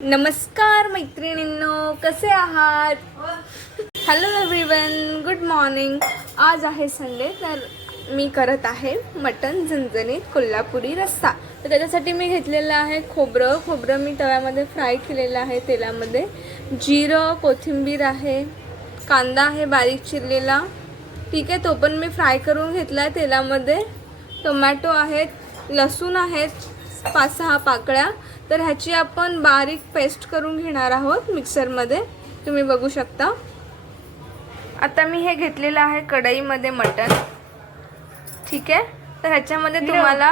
नमस्कार मैत्रिणींनो, कसे आहात? Hello everyone, good morning. आज आहे संडे, तर मी करत आहे मटन झणझणीत कोल्हापुरी रस्सा. तर त्याच्यासाठी मी घेतलेलं आहे खोबरं मी तव्यामध्ये फ्राय केलेलं आहे तेलामध्ये. जिरं, कोथिंबीर आहे, कांदा आहे बारीक चिरलेला, ठीक आहे, तो पण मी फ्राय करून घेतला आहे तेलामध्ये. टोमॅटो आहेत, लसूण आहेत 5-6 पाकळ्या. तर ह्याची आपण बारीक पेस्ट करून घेणार आहोत मिक्सरमध्ये, तुम्ही बघू शकता. आता मी हे घेतलेलं आहे कढईमध्ये मटण, ठीक आहे. तर ह्याच्यामध्ये तुम्हाला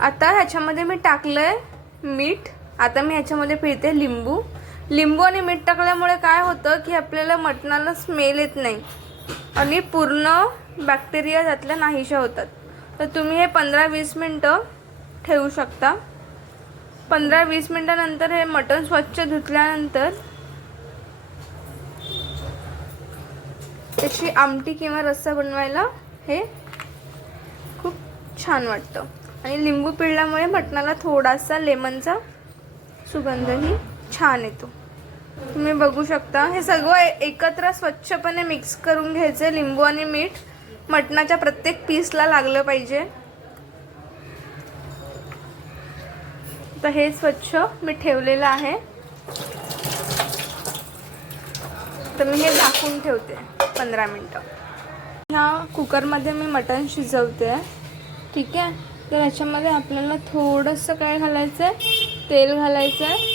ह्याच्यामध्ये मी टाकलंय मीठ. आता मी ह्याच्यामध्ये पिळते लिंबू आणि मीठ टाकल्यामुळे काय होतं की आपल्याला मटणाला स्मेल येत नाही आणि पूर्ण बॅक्टेरिया त्यातल्या नाहीशा होतात. तर तुम्ही हे 15-20 मिनटं ठेवू शकता. 15-20 मिनटानंतर हे मटण स्वच्छ धुतल्यानंतर त्याची आमटी किंवा रस्सा बनवायला हे खूप छान वाटतं. आणि लिंबू पिळल्यामुळे मटणाला थोडासा लेमनचा सुगंधही छान येतो. तुम्ही बघू शकता. हे सगळं एकत्र स्वच्छपणे मिक्स करून घ्यायचं. लिंबू आणि मीठ मटणाच्या प्रत्येक पीसला लागलं पाहिजे. तर हे स्वच्छ मी ठेवलेलं आहे. तर मी हे झाकून ठेवते 15 मिनटं. ह्या कुकरमध्ये मी मटण शिजवते, ठीक आहे. तर ह्याच्यामध्ये आपल्याला थोडंसं काय घालायचं आहे, तेल घालायचं आहे.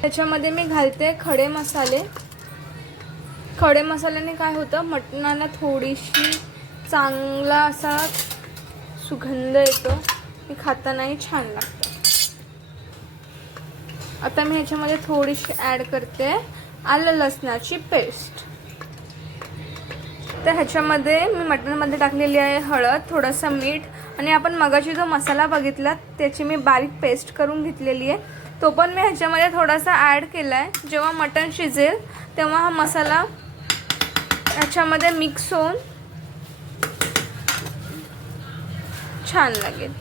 त्याच्यामध्ये मी घालते खडे मसाले. खडे मसाल्याने काय होतं, मटणाला थोडीशी चांगला असा सुगंध येतो, मी खातानाही छान लागतं. आता मी ह्याच्यामध्ये थोडीशी ॲड करते आलं लसणाची पेस्ट. तर ह्याच्यामध्ये मी मटणामध्ये टाकलेली आहे हळद, थोडंसं मीठ आणि आपण मगाशी जो मसाला बघितला त्याची मी बारीक पेस्ट करून घेतलेली आहे, तो पण मी ह्याच्यामध्ये थोडासा ॲड केला आहे. जेव्हा मटण शिजेल तेव्हा हा मसाला ह्याच्यामध्ये मिक्स होऊन छान लागेल.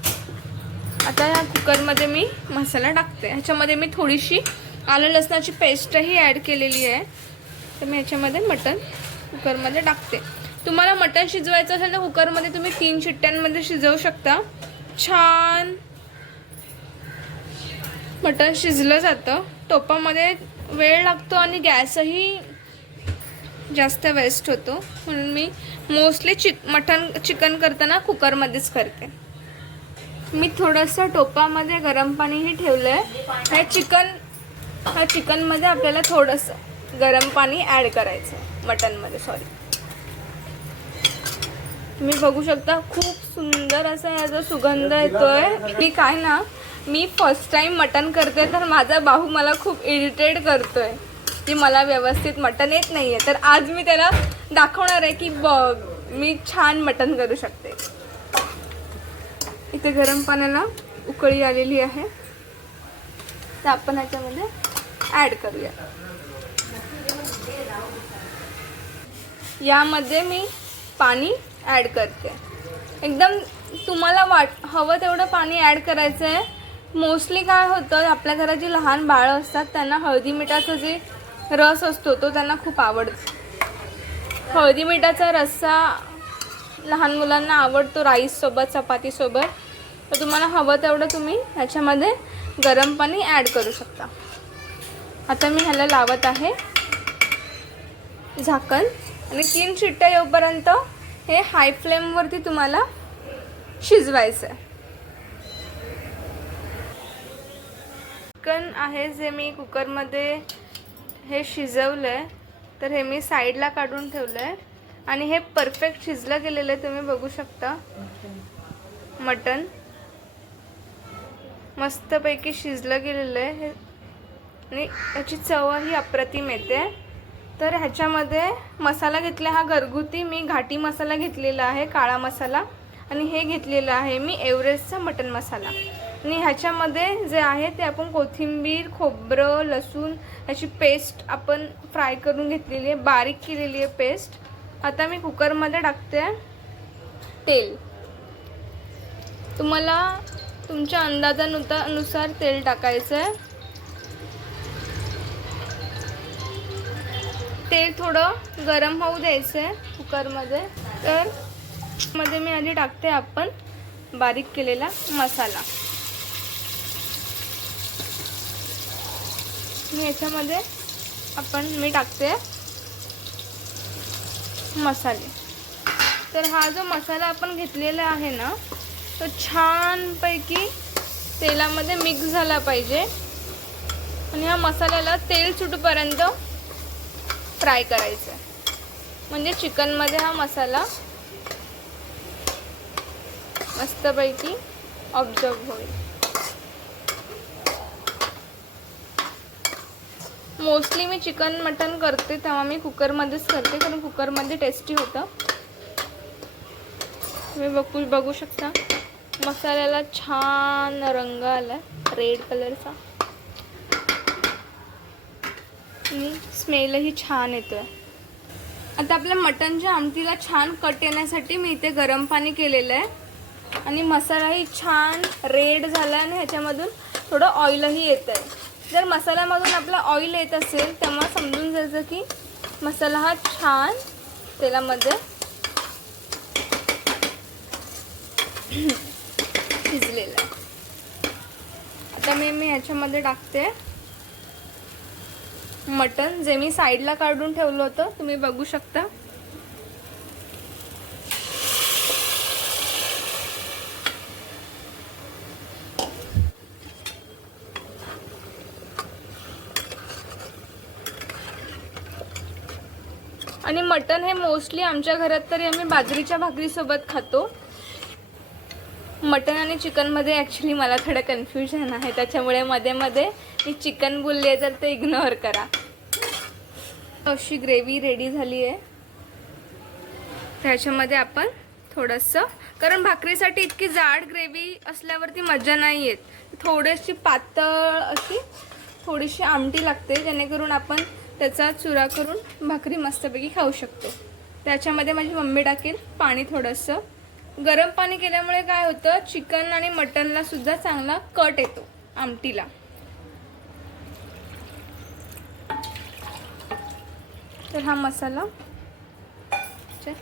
आता ह्या कुकरमध्ये मी मसाला टाकते. ह्याच्यामध्ये मी थोडीशी आलं लसणाची पेस्टही ॲड केलेली आहे. तर मी ह्याच्यामध्ये मटण कुकरमध्ये टाकते. तुम्हाला मटण शिजवायचं असेल तर कुकरमध्ये तुम्ही 3 शिट्ट्यांमध्ये शिजवू शकता. छान मटण शिजलं जातं. टोपामध्ये वेळ लागतो आणि गॅसही जास्त वेस्ट होतो, म्हणून मी मोस्टली चिकन करताना कुकरमध्येच करते. मी थोडंसं टोपामध्ये गरम पाणीही ठेवलं आहे. ह्या चिकनमध्ये आपल्याला थोडंसं गरम पाणी ॲड करायचं आहे, मटनमध्ये सॉरी. तुम्ही बघू शकता खूप सुंदर असा याचा सुगंध येतोय. मी फर्स्ट टाइम मटन करते, तर माझा भाऊ मला खूप इरिटेट करतोय की मला व्यवस्थित मटन येत नाही आहे. तर आज मी त्याला दाखवणार आहे की बघ, मी छान मटन करू शकते. इथे गरम पाण्याला उकळी आलेली आहे, तर आपण ह्याच्यामध्ये ॲड करूया. यामध्ये मी पाणी ॲड करते. एकदम तुम्हाला हवं तेवढं पाणी ॲड करायचं आहे. मोस्टली काय होतं, आपल्या घरात जी लहान बाळं असतात त्यांना हळदी मिठाचं जे रस असतो तो त्यांना खूप आवडतो. हळदी मिठाचा रस्सा लहान मुलांना आवडतो राईससोबत, चपातीसोबत. तर तुम्हाला हवं तेवढं तुम्ही ह्याच्यामध्ये गरम पाणी ॲड करू शकता. आता मी ह्याला लावत आहे झाकण आणि 3 शिट्ट्या येऊपर्यंत हे हाय फ्लेमवरती तुम्हाला शिजवायचं आहे. चिकन आहे जे मी कुकरमध्ये हे शिजवलं आहे, तर हे मी साईडला काढून ठेवलं आहे आणि हे परफेक्ट शिजलं गेलेलं आहे. तुम्ही बघू शकता मटण मस्तपैकी शिजलं गेलेलं आहे आणि याची चवही अप्रतिम येते. तर ह्याच्यामध्ये मसाला घेतला, हा घरगुती मी घाटी मसाला घेतलेला आहे, काळा मसाला. आणि हे घेतलेलं आहे मी एव्हरेस्टचा मटन मसाला. आणि ह्याच्यामध्ये जे आहे ते आपण कोथिंबीर, खोबरं, लसूण याची पेस्ट आपण फ्राय करून घेतलेली आहे, बारीक केलेली आहे पेस्ट. आता मी कुकरमध्ये टाकते तेल. तुम्हाला तुमच्या अंदाजानुसार तेल टाकायचं आहे. तेल थोडं गरम होऊ द्यायचं आहे कुकरमध्ये. तर मध्ये मी आधी टाकते आपण बारीक केलेला मसाला. याच्यामध्ये मी टाकते मसाले. तर हा जो मसाला आपण घेतलेला आहे ना, तो छानपैकी तेलामध्ये मिक्स झाला पाहिजे आणि ह्या मसाल्याला तेल सुटूपर्यंत फ्राय करायचं आहे. म्हणजे चिकनमध्ये हा मसाला मस्तपैकी ऑब्झर्व होईल. मोस्टली मी चिकन मटन करते तेव्हा मी कुकरमध्येच करते, कारण कुकरमध्ये टेस्टी होतं. तुम्ही बघू शकता मसाल्याला छान रंग आला रेड कलरचा आणि स्मेलही छान येतोय. आता आपल्या मटनच्या आमटीला छान कट येण्यासाठी मी इथे गरम पाणी केलेलं आहे आणि मसालाही छान रेड झाला आणि ह्याच्यामधून थोडं ऑइलही येत आहे. जर मसाल्यामधून आपला ऑइल येत असेल तेव्हा समजून जायचं की मसाला हा छान तेलामध्ये शिजलेला आहे. आता मी ह्याच्यामध्ये टाकते मटन, जे मी साईडला काढून ठेवलं होतं. तुम्ही बघू शकता. आणि मटन हे मोस्टली आमच्या घरात तरी आम्ही बाजरीच्या भाकरीसोबत खातो. मटन आणि चिकनमध्ये ॲक्च्युली मला थोडं कन्फ्युजन आहे, त्याच्यामुळे मध्ये मी चिकन बोलले तर ते इग्नोर करा. अशी ग्रेव्ही रेडी झाली आहे. त्याच्यामध्ये आपण थोडंसं, कारण भाकरीसाठी इतकी जाड ग्रेव्ही असल्यावरती मजा नाही येत, थोडीशी पातळ अशी थोडीशी आमटी लागते, जेणेकरून आपण त्याचा चुरा करून भाकरी मस्तपैकी खाऊ शकतो. त्याच्यामध्ये माझी मम्मी टाकेल पाणी थोडंसं. गरम पाणी केल्यामुळे काय होतं, चिकन आणि मटनला सुद्धा चांगला कट येतो आमटीला. तर हा मसाला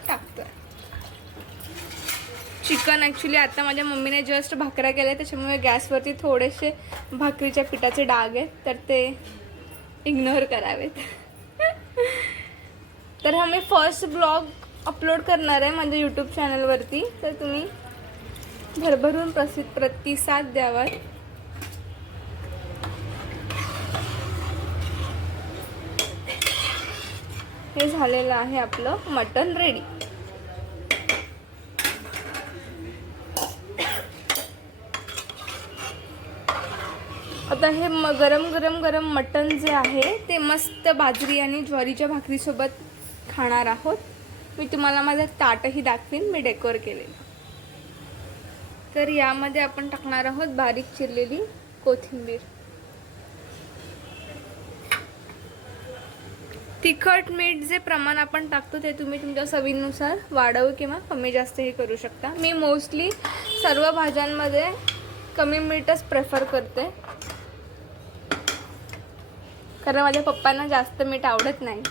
टाकतोय. चिकन ॲक्च्युली आता माझ्या मम्मीने जस्ट भाकऱ्या केल्या, त्याच्यामुळे गॅसवरती थोडेसे भाकरीच्या पिठाचे डाग आहेत, तर ते इग्नोर करावेत. तर हा मी फर्स्ट ब्लॉग अपलोड करणार आहे माझ्या यूट्यूब चॅनलवरती, तर तुम्ही भरभरून प्रतिसाद द्यावा. हे झालेलं आहे आपलं मटन रेडी. आता हे गरम मटन जे आहे ते मस्त बाजरी आणि ज्वारीच्या भाकरीसोबत खाणार आहोत. मी तुम्हाला माझं ताटही दाखवीन मी डेकोर केलेलं. तर यामध्ये आपण टाकणार आहोत बारीक चिरलेली कोथिंबीर. तिखट मीठ जे प्रमाण आपण टाकतो ते तुम्ही तुमच्या चवीनुसार वाढव किंवा कमी जास्तही करू शकता. मी मोस्टली सर्व भाज्यांमध्ये कमी मीठच प्रेफर करते, कारण माझ्या पप्पांना जास्त मीठ आवडत नाही.